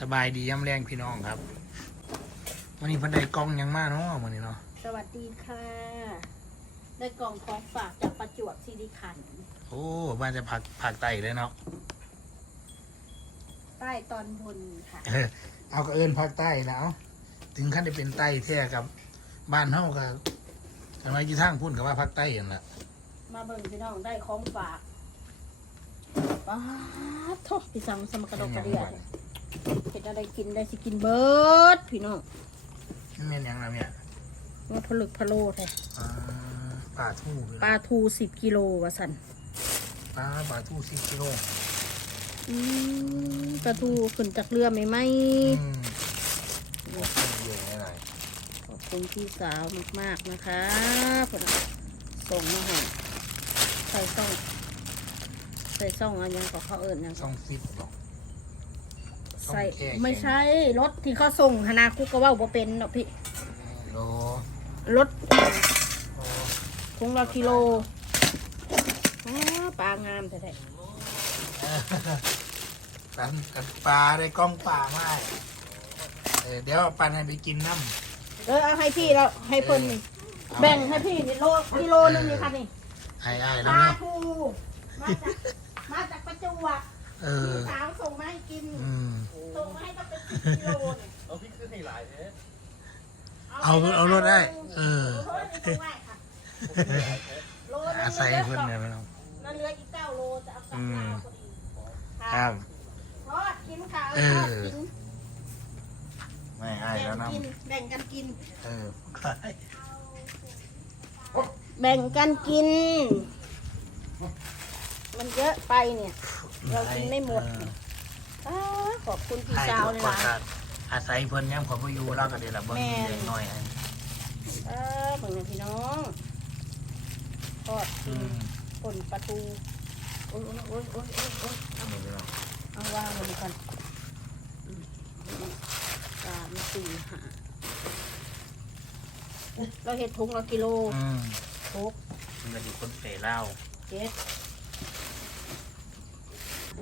สบายดีย่ำแรงพี่น้องครับวันนี้เพันได้กล้องหยังมากเนาะวันนี้เนาะสวัสดีค่ะ ได้กล่องของฝากจากประจวบซีริขันธ์โอ้บ้านจะผักผักไตเลยเนาะใต้ตอนบนค่ะ เออเอากระเอินภาคใต้แล้วถึงขั้นได้เป็นใต้แท้กับ บ้านเฮากับทำไมยี่ทางพุ่นกับว่าภาคใต้เห็นละมาเบิ่งพี่น้องได้ของฝากป้าดโทษพี่สังสมกระดกกระเดียเนี่ย เห็ดอะไรกินได้สิกินเบิร์ดพี่น้องนี่เม่นหยังละเนี่ยว่าผลึกพะโลแท้อ่าปลาทู่ปลาทูสิบกิโลวะสันปลาปลาทู่สิบกิโลอืมปลาทูขึ้นจากเรือไหมไหมอืมโอ้โหเยอะอะไรขอบคุณพี่สาวมากๆนะคะผลส่งมาให้ใส่ซ่อง ใส่ซ่องอะไรยังก็เขาเอิญยังช่องฟิตบอก ใส่ต้องแค่ไม่ใช่รถที่เขาส่งหนากูก็เว่าบ่เป็นเนาะพี่โลรถโอ้ถุงละกิโลอ้าปลางามแท้ปลาปลาได้กล้องปลาไม่เออเดี๋ยวปันให้ไปกินน้ๆเออเอาให้พี่แล้วให้เพิ่นนี่ำแบ่งให้พี่นี่โลกิโลนึงนี่ค่ะนี่ให้ไอ้ปแล้วลาเนาะทูมาจากมาจากประจวบ เออ พี่สาวส่งมาให้กิน อืม ส่งมาให้ตั้งเป็นสิบกิโลเนี่ยเอาพี่ขึ้นให้หลายเทสเอาเอารถได้เออ โลนึงเอาไว้ค่ะโลนึงอาศัยเพื่อนเนี่ยไม่ต้องนั่นเหลืออีกเก้าโลจะเอากลับลาวพอดีครับทอดกินค่ะเออทอดกินไม่ไอ้แบ่แล้วงนะกิน แบ่งกันกิน เออแบ่งกันกิน มันเยอะไปเนี่ย เรากินไม่หมดอ้าขอบคุณพี่ไอ้สาวทุกเลยคนนะก็อาศัยเพื่อนยังขอพอยู่เล่ากันเดี๋ยวละเบิ้งแม่เล็กน้อยให้เออเบิ่งนะพี่น้องทอดอืกินมป่นปลาทูโอ้ยโอ้ยโอ้ยโอ้ยโอ้ยนี่พี่น้องเอาวางลงกันอืมสามสี่ห้าเราเห็ดถุงละกิโลอืมหกมันก็ดีคนเปรเหล้าเจ็ด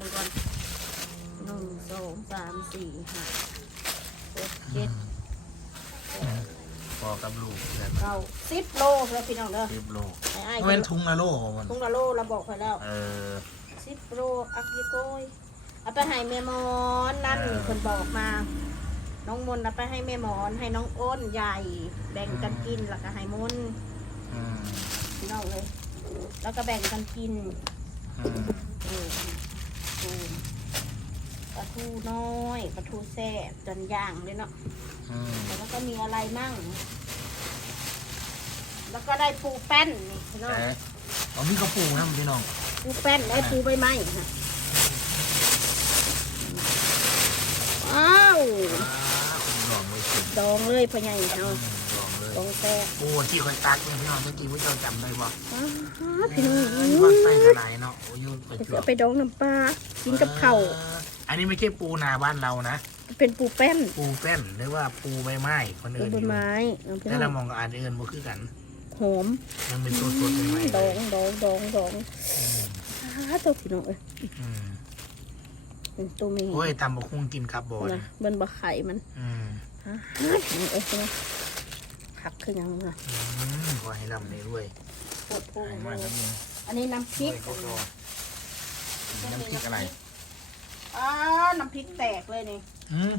ดูก่อนหนึ่งสองสามสี่ห้าหกเจ็ดพอกับลูกแบบเก้าสิบโลแล้วพี่น้องเด้อสิบโลไอ้ไอ้เว้นทุงละโลของมันถุงละโลเราบอกไปแล้วเออสิบโลอักยิโกยเอาไปให้แม่หมอนนั่นมีคนบอกมา น้องมนต์เอาไปให้แม่หมอน ให้น้องอ้นใหญ่ แบ่งกันกินแล้วก็ให้มนต์อืมพี่น้องเลย แล้วก็แบ่งกันกินอืม เออปูปลา ทูน้อยปลาทูแซ่บจนย่างเลยเนาะอืมแล้วก็มีอะไรมั่ง แล้วก็ได้ปูแป้นนี่พี่น้อง แต่เอามีกระปูนะพี่น้อง ปูแป้นได้ปูใบไม้ค่ะว้าวลองเลยสิดองเลยพ่อใหญ่เอาลองเลยดองแซ่บปูที่คอยตักเนี่ยพี่น้องเมื่อกี้พวกเจ้าจำได้บ่อ้าวพี่น้องวัดไส้ขนาดเนาะโอ้ยไปจะจวบเอาไปดองน้ำปลากินกับข้าวเอออันนี้ไม่ใช่ปูนาบ้านเรานะเป็นปูแป้นปูแป้นหรือว่าปูใบไม้คนปูอื่นอใบยู่ไม้เอาพี่แต่น้เราองมองกับอันอื่นบ่คือกัน หอมมันเป็นตัวสดใหม่ๆดเลอยงดองดองดองอ้าตัวพี่น้องเอ้ยอืมเป็นตัวเมีโอ้ยตำบกคุ้งกินครับบอลนะเบิ้นบะไข่มันอืมฮะพี่น้องเอ้ยนะผักคือหยังนะอืมขอให้ลำได้ด้วยปวดพุงให้มากครับนี่อันนี้น้ำพริกเขารอน้ำพริกอะไร อ่าน้ำพริกแตกเลยนี่ อืม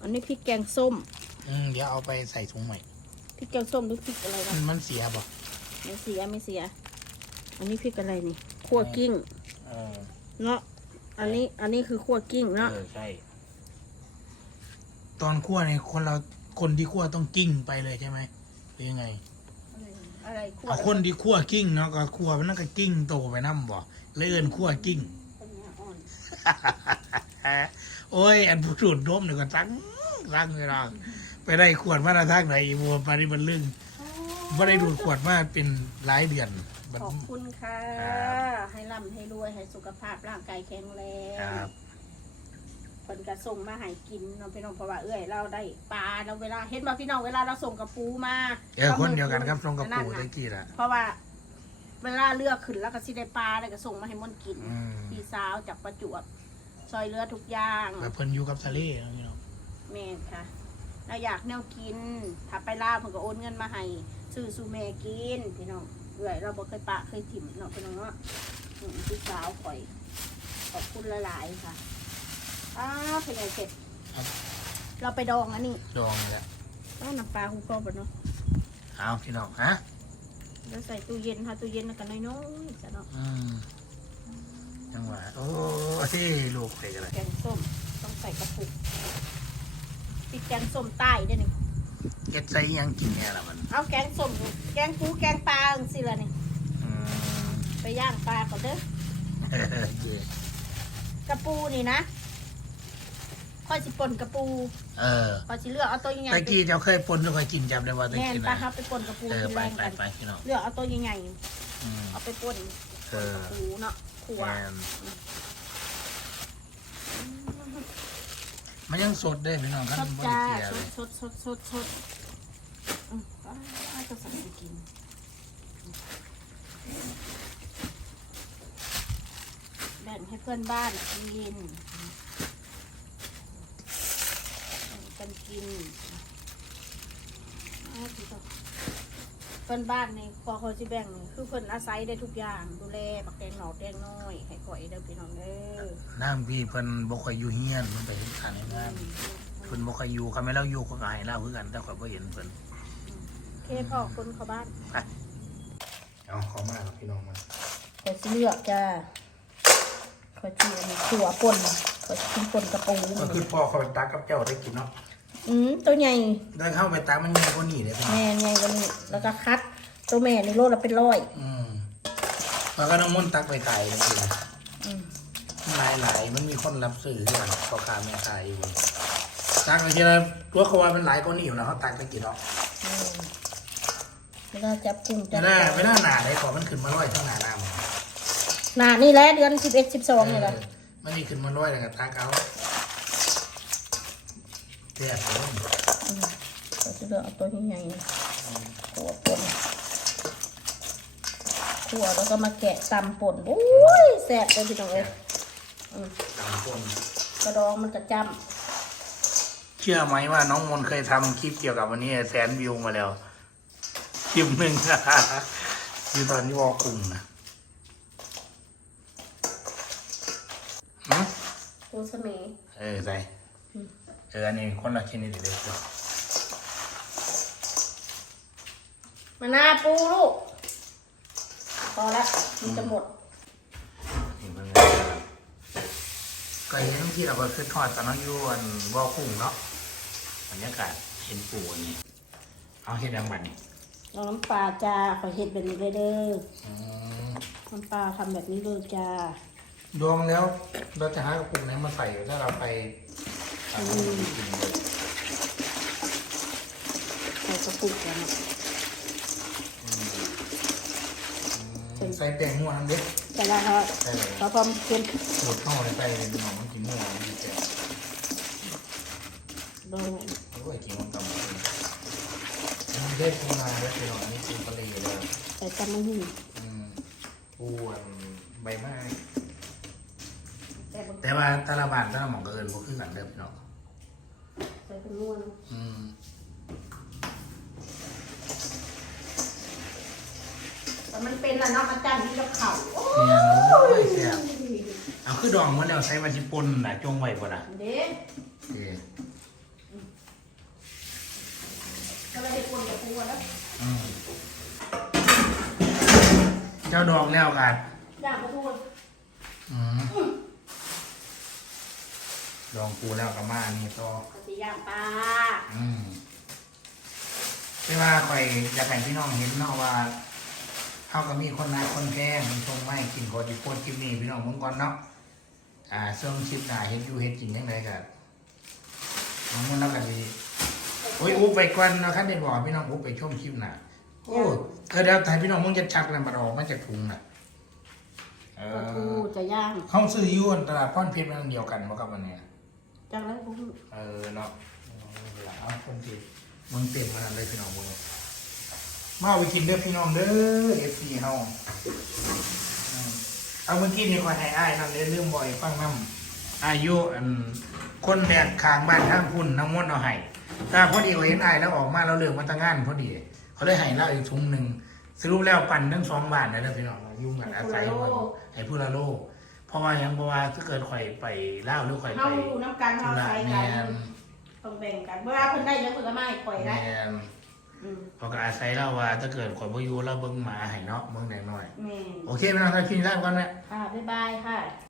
อันนี้พริกแกงส้ม อืมเดี๋ยวเอาไปใส่ถุงใหม่ พริกแกงส้มหรือพริกอะไรมันะนมันเสียบ่ไม่เสียไม่เสีย อันนี้พริกอะไรนี่ขั่วกิ้ง เออเนาะ อันนี้ อันนี้คือขั่วกิ้งเนาะ เออใช่ ตอนคั่วเนี่ยคนเราคนที่คั่วต้องกิ้งไปเลยใช่ไหมหรือยังไงอะไรขั่วเอาคนที่คั่วกิ้งเนาะก็คั่วมันนั่นก็กิ้งโตไปน้ำบ่เลยเอินคั่วกิ้งปัญญาอ่อน โอ้ย อันผู้สูดนมเนี่ยก็ตั้งตั้งเลยเราไปได้ขวดมาตรทางไหนอีบัวปาริบันลึงไม่ได้ดูดขวดมาเป็นหลายเดือนมันขอบคุณค่ะ ครับให้ร่ำให้รวยให้สุขภาพร่างกายแข็งแรคงรับเพิ่นก็ส่งมาให้กินเนาะพี่น้องเพราะว่าเอ้ยเราได้ปลาเราเวลาเห็นว่าพี่น้องเวลาเราส่งกระปูมาเออคนเดียวกันครับตรงกับนั่นปู่น่ะตะกี้ละเพราะว่า เวลาเลือกขึ้นแล้วก็สิได้ปลาแล้วก็ส่งมาให้มนต์กิน อืม พี่สาวจากประจวบซอยเรือทุกอย่างแบบเพิ่นอยู่กับทะเลเนาะพี่น้องแม่นค่ะเราอยากแนวกิน ถ้าไปล่าวเพิ่นก็โอนเงินมาให้ซื้อสูแม่กินพี่น้องเอื่อยเราบ่เคยปะเคยถิ่มเนาะพี่น้องเนาะอืมพี่สาวข่อยขอบคุณหลายๆค่ะอ้าวเป็นไงเสร็จครับเราไปดองอันนี้ดองนี่แหละต้องน้ำปลาหูกรอบเนาะเอาพี่น้องฮะ แล้วใส่ตู้เย็นค่ะตู้เย็นแล้วกันน้อยๆจ้ะเนาะอืมจังหวะโอ้ยลูกไปกันเลยแกงส้มต้องใส่กระปุกติดแกงส้มใต้ด้วยนี่เก็ดใส่ยังกินเนี่ยละมันเอาแกงส้มแกงปูแกงปลาจังสิละนี่อืมไปย่างปลาก่อนเด้อเออเจ๊กระปูนี่นะ ค่อยสิป่นกระปูเออค่อยสิเลือกเอาตัวใหญ่ตะๆกี้เจ้าเคยปนเจ้าเคยกินจำได้ว่าตะแม่นกี้ปลานะครับไปป่นกระปูเออกินไปแรงไปกันไปพี่น้องเลือกเอาตัวใหญ่อืมๆเอาไปป่นเออปูเนาะขัวแมนมันยังสดได้พี่น้องครับสดมันบ่จ้าได้เกลียสเลดยสดสดสดสดอืมป้าจะสั่งไปกินแบ่งให้เพื่อนบ้านกินแบ่ง กันกินอ้าวดีจังเพื่อนบ้านนี่พอเขาจะแบ่งนี่คือเพื่อนอาศัยได้ทุกอย่างดูแลบักแดงหนอกแดงน้อยให้ข่อยเด้อพี่น้องเด้อน้ำพี่เพิ่นบ่ค่อยอยู่เฮียนเพิ่นไปเฮ็ดการเฮ็ดงานเพิ่นบ่ค่อยอยู่คันแม่นเราอยู่ก็หายเราคือกันแต่ข่อยบ่เห็นเพิ่นเคพ่อคนเข้าบ้านเอาเข้ามาครับพี่น้องมาข่อยสิเลือกจ้าข่อยสิอันนี้ขัวป่นข่อยสิกินป่นกระปูก็คือพ่อเขาไปตักกับเจ้าได้กินเนาะ อืมตัวใหญ่ได้เข้าไปตักมันใหญ่กว่านี้เด้พี่น้องแม่ใหญ่กว่านี้แล้วก็คัด ตัวแม่ในโลละเป็นร้อย อืมแล้วก็น้องมุ่นตักไปไก่นั่นเองอืมหลายหลายๆมันมีคนรับซื้อด้วยพ่อค้าแม่ขายอยู่ตักไปทีละตัวเขาว่าเป็นหลายกว่านี้อยู่แล้วเขาตักไปกี่ดอกอืมแล้วก็จับกุ้งจัไม่บน่าไม่น่าหนาเลยขอมันขึ้นมาร้อยทั้งหนาหน้ามันหนานี่แหละเดือนสิบเอ็ดสิบสองนี่แหละ เออมันนี่ขึ้นมาร้อยแล้วก็ตักเอา เรียบร้อยอืมข่อยสิเลือกเอาตัวใหญ่ๆขัวป่นขัวแล้วก็มาแกะตำป่นโอ้ยแซ่บเลยพี่น้องเอ้ยอืมตามคนกระดองมันจะจเชื่อไหมว่าน้องมนต์เคยทำคลิปเกี่ยวกับวันนี้แสนวิวมาแล้วคลิปหนึ่งคือตอนที่วอลกลุ่มนะหืมำตัวเสมเออใส่ เอออันนี้คนละชนิดเลยจ้ะมาหน้าปูลูกพอละมันจะหมดนี่มันก็เห็นที่เราก็คือทอดตอนนั้นอยู่อันวอลกลุ่มเนาะบรรยากาศเห็นปูอันนี้เอาเห็ดยังบัดนี่เอาน้ำปลาจ้าขอเห็ดแบบนี้เลยเด้ออืมน้ำปลาทำแบบนี้เลยจ้าดวงแล้วเราจะหากระปุกไหนมาใส่ถ้าเราไปทำ ให้กินเลยใส่กระปุกแล้วเนาะใส่แป้งหัวน้ำเล็กแต่ละเขาใส่เลยเขาพร้อมกินสูตรเข้าเลยไปเลยหนองมันกินหัวมันกินแป้งโดยเขาก็กินมันกำมันมันได้ปูนาได้ไปหน่อยนี่ปูทะเลเลยใส่ตำมะฮึอืมปูอันใบไม้ใส่บะแต่ว่าแตละบานแตละหมองก็เอิญพวกขึ้นกันเดิมเนาะใส่ เป็นนวลอืมแต่มันเป็นละเนาะอาจารย์ที่เราเข่าโอ้เนี่ยโอ้ยแซ่บเอาคือดองมันแล้วใส่มาชิปนน่ะจงไว้ป่ะน่ะเด็กโอเคก็เลยได้ปนกับปูแล้วอืมเจ้าดองแล้วกันย่างกระทูอืม ดองปูแล้วกับมานี่ต่อกระสีย่างปลาอืมไม่ว่าคอยอยากให้พี่น้องเห็นเนาะว่าเขาก็มีคนนายคนแพงมันชงไม่กินขอจิโพดคลิปนี้พี่น้องมึงก่อนเนาะอ่าเสื่อมคลิปหน้าเห็นอยู่เห็นจริงยังไงกันน้องมันนักกันดีโอ้ยอุ๊บไปก่อนนะครับได้บอกพี่น้องอุ๊บไปชมคลิปหน้าโอ้เออเดี๋ยวถ่ายพี่น้องมึงจะชักแล้วมาออกมาจากถุงน่ะเอกระทูอจะย่าง เขาซื้ออยูอันตลาดป้อนเพชรมันเดียวกันมากับวันเนี้ย จากนั้นปูเออเนาะเอาคนที่มึงเต็มขนาดเลยพี่น้องมึงมาเอาไปกินเด้อพี่น้องเด้อเอฟซีเฮาอืมเอาเมื่อกี้นี่คอยให้อ้ายนั่นเด้อเรื่องบ่อยฟังน้อายุอันคนแบกคางบ้านข้างคุณน้ำมดเอาให้ถ้าพอดีเขาเห็นอายแล้วออกมาเราเลือกมาตั้งงานพอดีเขาเลยให้เราอีกถุงหนึ่งสรุปแล้วปั่นทั้งสองบ้านเลยนะพี่น้องยุ่งกันอาศัยกันให้ผู้ละโลก เพราะว่าหยังเพราะว่าถ้าเกิดข่อยไปเล่าวหรือข่อยเฮาไปอยู่น้ำกันเฮาธุระใช้แมกันนต้องแบ่งกันเวลาเพิ่นได้เยอะเพิ่นก็มาให้ข่อยแมได้นอืมเขาก็อาศัยเราว่าถ้าเกิดข่อยบ่อยู่เราเบิ่งหมาให้เนาะเบิ่งแดงน้อยแม่นโอเคพี่น้องถ้าคิดได้ก่อนนะ ค่ะบ๊ายบายค่ะ